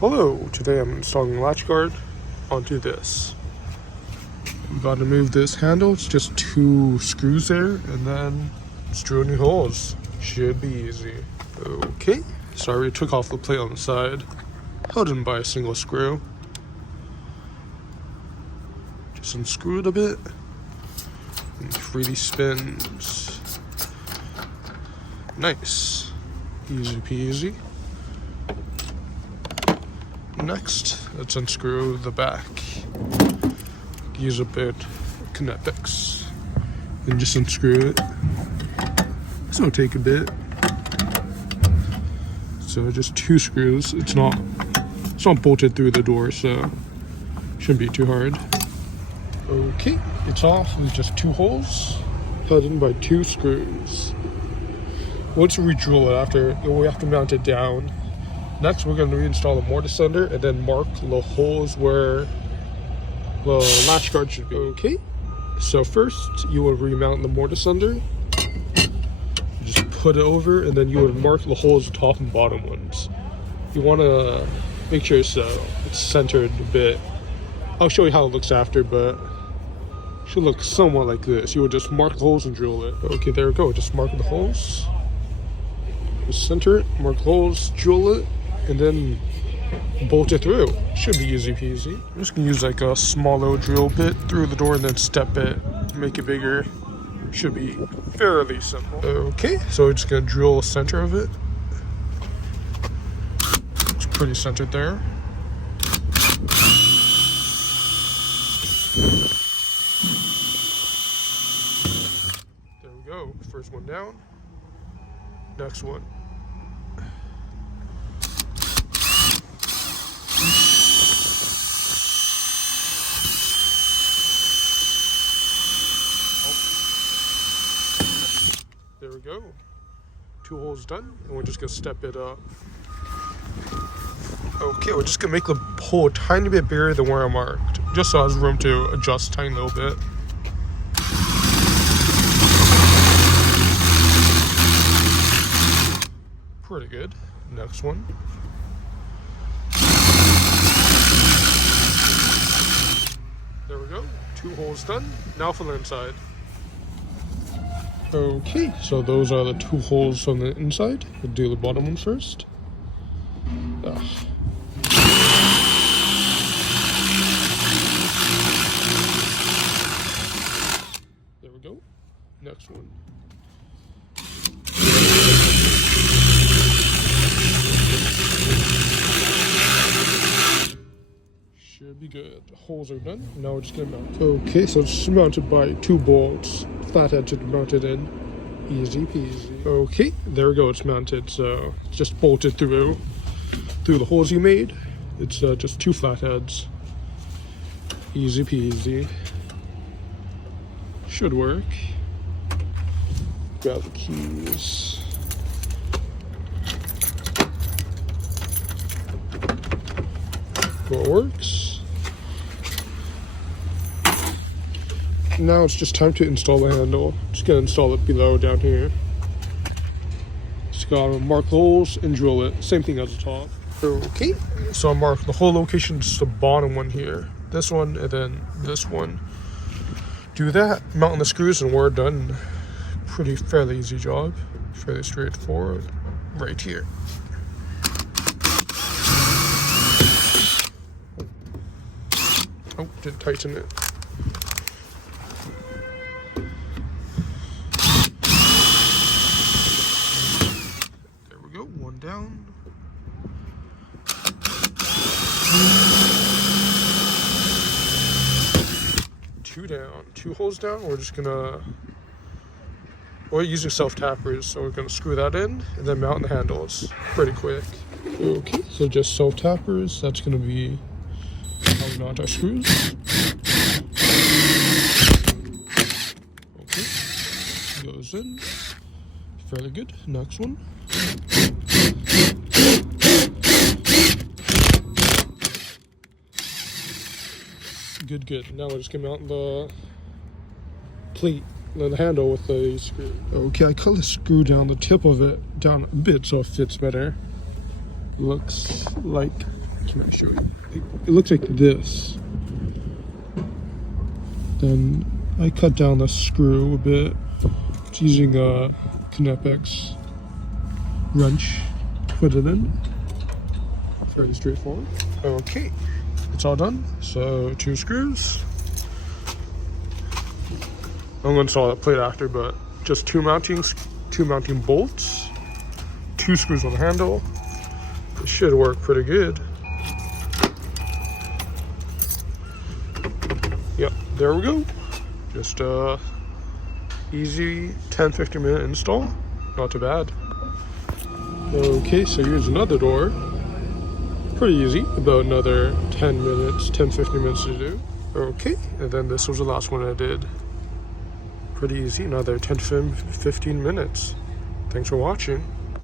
Hello, today I'm installing the latch guard onto this. We got to move this handle, it's just 2 screws there, and then just drill new holes. Should be easy. Okay, so I already took off the plate on the side, held in by a single screw. Just unscrew it a bit, and 3D spins. Nice, easy peasy. Next, let's unscrew the back. Use a bit of kinetics and just unscrew it. So it'll take a bit. So just 2 screws. It's not bolted through the door, so shouldn't be too hard. Okay, it's off with just 2 holes held in by 2 screws. Once we drill it after, we have to mount it down. Next, we're going to reinstall the mortise under and then mark the holes where the latch guard should be. Okay, so first you would remount the mortise under. Just put it over, and then you would mark the holes, top and bottom ones. You want to make sure it's centered a bit. I'll show you how it looks after, but it should look somewhat like this. You would just mark the holes and drill it. Okay, there we go. Just mark the holes. Just center it, mark the holes, drill it, and then bolt it through. Should be easy peasy. I'm just gonna use like a small little drill bit through the door and then step it, make it bigger. Should be fairly simple. Okay, so we're just gonna drill the center of it. It's pretty centered there. There we go, first one down. Next one. There we go. 2 holes done, and we're just gonna step it up. Okay, we're just gonna make the hole a tiny bit bigger than where I marked, just so it has room to adjust a tiny little bit. Pretty good. Next one. There we go. 2 holes done. Now for the inside. Okay, so those are the 2 holes on the inside. We'll do the bottom one first. There we go. Next one. Should be good. The holes are done. Now we're just gonna mount. Okay, so it's mounted by 2 bolts. Flathead should be mounted in. Easy peasy. Okay, there we go. It's mounted. So it's just bolted through the holes you made. It's just 2 flatheads. Easy peasy. Should work. Grab the keys. Well, it works. Now it's just time to install the handle. Just gonna install it below down here. Just gotta mark the holes and drill it. Same thing as the top. Okay, so I mark the whole location, just the bottom one here. This one and then this one. Do that, mount the screws, and we're done. Fairly easy job. Fairly straightforward. Right here. Oh, didn't tighten it. There we go, 1 down. Two down, 2 holes down. We're using self-tappers, so we're gonna screw that in and then mount the handles pretty quick. Okay, so just self-tappers. That's gonna be how we mount our screws. Okay, goes in. Fairly good. Next one. Good. Now we're just gonna mount the plate, the handle with the screw. Okay, I cut the screw down the tip of it down a bit so it fits better. Looks like can I show it? It looks like this. Then I cut down the screw a bit using a Knepex wrench to put it in. Fairly straightforward. Okay, it's all done. So 2 screws. I'm going to install that plate after, but just two mounting bolts, 2 screws on the handle. It should work pretty good. Yep, there we go. Just easy 10-15 minute install. Not too bad. Okay, so here's another door. Pretty easy, about another 10-15 minutes to do. Okay, and then this was the last one I did. Pretty easy, another 10-15 minutes. Thanks for watching.